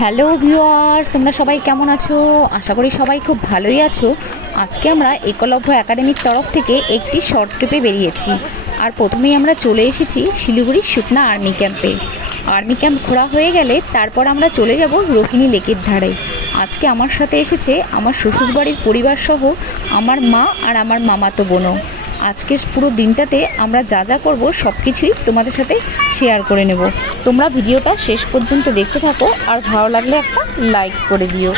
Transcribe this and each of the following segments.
Hello viewers, তোমরা সবাই কেমন আছো? আশা করি সবাই খুব ভালোই আছো। আজকে আমরা একলব্য একাডেমির তরফ থেকে একটি শর্ট ট্রিপে বেরিয়েছি। আর প্রথমেই আমরা চলে এসেছি শিলিগুড়ির শুকনা আর্মি ক্যাম্পে। আর্মি ক্যাম্প ঘোরা হয়ে গেলে তারপর আমরা চলে যাব রোহিণী লেকের ধারে। আজকে আমার সাথে এসেছে আমার শ্বশুরবাড়ির পরিবার সহ আমার মা আর আমার মামাতো বোনও। আজকে পুরো দিনটাতে আমরা যা যা করবো সব কিছুই তোমাদের সাথে শেয়ার করে নেব। তোমরা ভিডিওটা শেষ পর্যন্ত দেখতে থাকো আর ভালো লাগলে একটা লাইক করে দিও।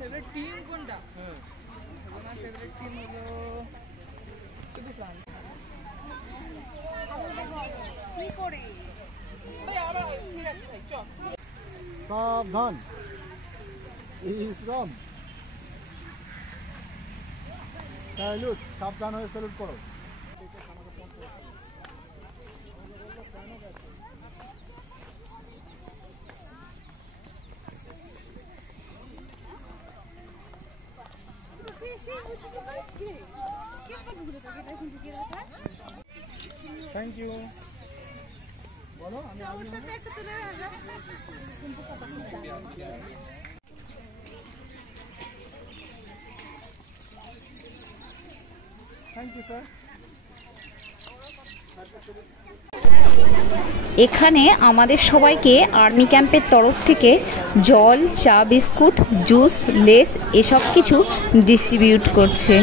फेवरेट टीम কোনটা? আমার ফেভারিট টিম হলো শুধু ফ্রান্স। কি করে ভাই আমরা ঠিক আছে ভাই চল। সাবধান ইসলাম স্যালুট, সাবধান হয়ে স্যালুট করো। Thank you. বলো আমি থ্যাংক ইউ স্যার। এখানে আমাদের সবাইকে আর্মি ক্যাম্পের তরফ থেকে জল, চা, বিস্কুট, জুস, লেস এসব কিছু ডিস্ট্রিবিউট করছে।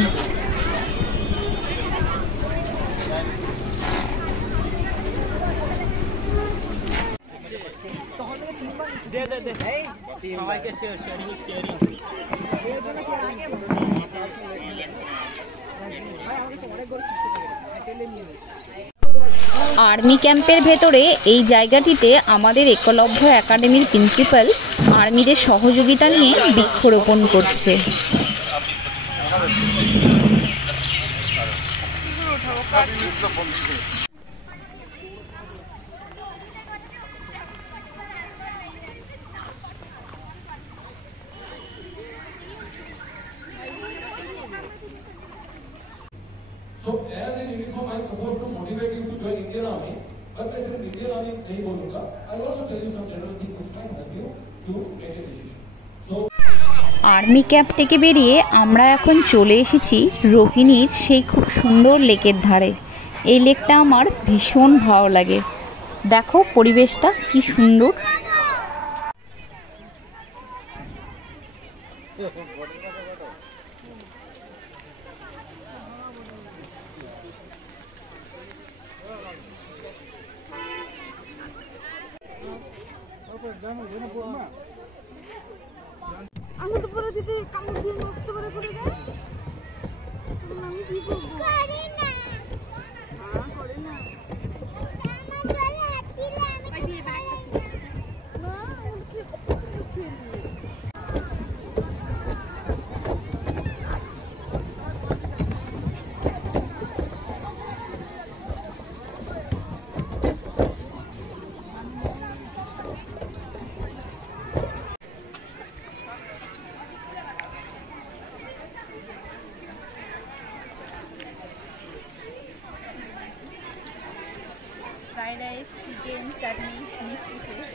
আর্মি ক্যাম্পের ভেতরে এই জায়গাটিতে আমাদের একলব্য একাডেমির প্রিন্সিপাল আর্মিদের সহযোগিতা নিয়ে বৃক্ষরোপণ করছে। So as an uniform, I am supposed to motivate you to join Indian Army, but I said Indian Army नहीं बोलूँगा. I will also tell you some general things which might help you to make a decision. So army camp থেকে বেরিয়ে আমরা এখন চলে এসেছি রোহিণীর সেই খুব সুন্দর লেকের ধারে। এই লেকটা আমার ভীষণ ভালো লাগে। দেখো পরিবেশটা কি সুন্দর। আমি তো পরে দিতে কামড় দিয়ে নষ্ট করে করে দেয়। আমি কি করব? করি না। হ্যাঁ করে না। আমার বলে হাত দিলে আমি দিয়ে ব্যাগটা না আমি কি ফ্রাইড রাইস, চিকেন, চাটনি, মিষ্টি শেষ।